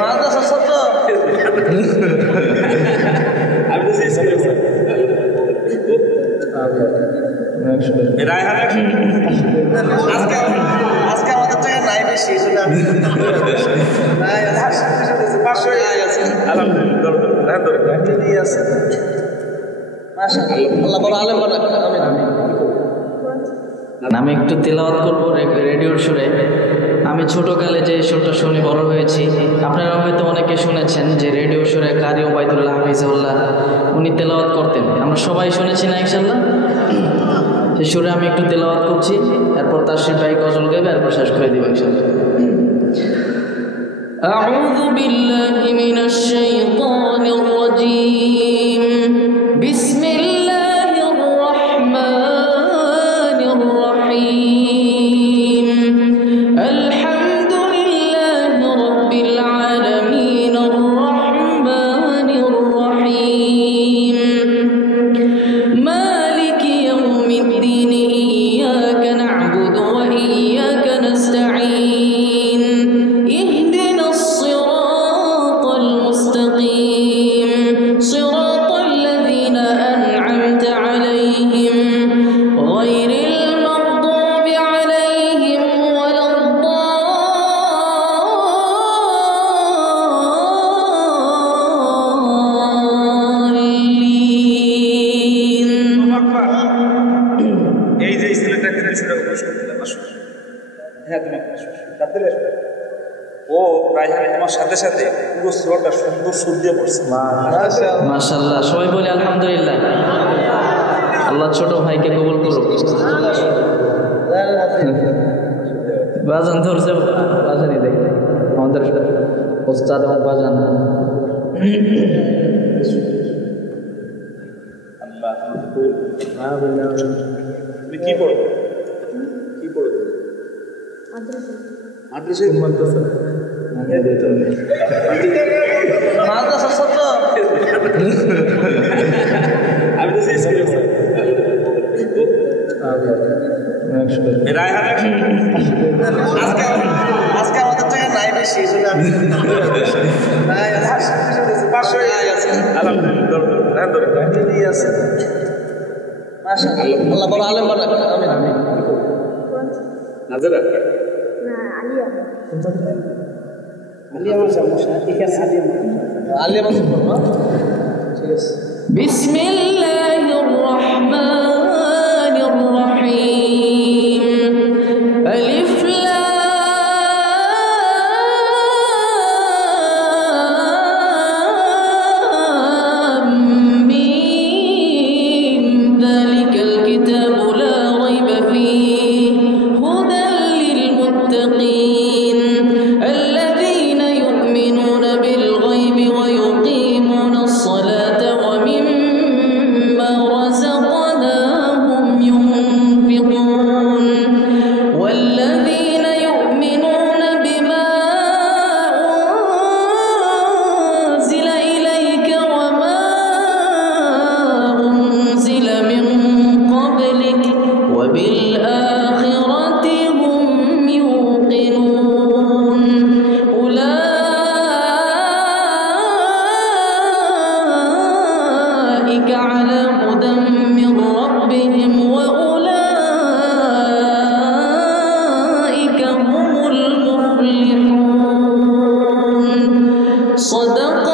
মাদ্রাসা ছাত্র আমি তো আজকে আজকে আমাদের টাকা নাই বেশি সেটা নাই আছে 500 নাই আছে আলহামদুলিল্লাহ আছে মাশাআল্লাহ আল্লাহ বড় আলেম বানাক আমিন আমি একটু তেলাওয়াত করবো রেডিওর সুরে। আমি ছোটকালে যে সুরটা শুনে বড় হয়েছি, আপনারা হয়তো অনেকে শুনেছেন যে রেডিও সুরে কারি ওবায়দুল্লাহ হাফিজুল্লাহ উনি তেলাওয়াত করতেন, আমরা সবাই শুনেছি না ইনশাআল্লাহ। সেই সুরে আমি একটু তেলাওয়াত করছি, এরপর তাশরিফ ভাই গজল গাইবে, এরপর শেষ করে দিব ইনশাআল্লাহ। আউযু বিল্লাহি মিনাশ শাইতানির রাজীম। বিসমিল্লাহির রাহমানির রহিম। আলহামদুলিল্লাহি রাব্বিল আলামিন আর রাহমানির রহিম। মালিকি ইয়াউমিদ্দিন। ইয়্যাকা না'বুদু ওয়া ইয়্যাকা নাস্তাঈন। ইহদিনাস সিরাতাল মুস্তাকিম। সিরাতাল লাযীনা আন'আমতা আলাইহিম গায়রিল মাগদুবি আলাইহিম ওয়ালাদ-দাল্লিন। এই যে ছেলেটাকে 200 টাকা পুরস্কার দিলাম, আসো। হ্যাঁ তুমি আসো, তাতে আসো। ও রায়হান তোমার সাথে সাথে পুরো সুরটা সুন্দর সুর দিয়ে পড়ছে। মাশাআল্লাহ, সবাই বলে আলহামদুলিল্লাহ। আল্লাহ ছোট ভাইকে কবুল করুক। বাজান ধরছে, বাজানই দেখ আমাদের ওস্তাদ আমার বাজান। আল্লাহ তুমি কি পড়ো? কি পড়ো? মাদ্রাসায় মাদ্রাসা ছাত্র আমি তো রায়হান আজকে আজকে আমাদের টাকা নাই বেশি সেটা নাই আছে 500 নাই আছে আলহামদুলিল্লাহ আছে মাশাআল্লাহ আল্লাহ বড় আলেম বানাক আমিন নাজরা আলিয়া সমস্যা এখানে আলিয়া ঠিক আছে। বিসমিল্লাহির রাহমানির রহিম। আলিফ লাম মিম। যালিকাল কিতাবু লা রাইবা ফীহি হুদাল লিল মুত্তাকিন আল্লাযীনা يؤمنون بالغيب ويقيمون الصلاة ومما رزقناهم ينفقون والذين يؤمنون بما أنزل إليك وما أنزل من قبلك وبالآخرة هم يوقنون أولئك على هدى من ربهم وأولئك هم المفلحون. صدق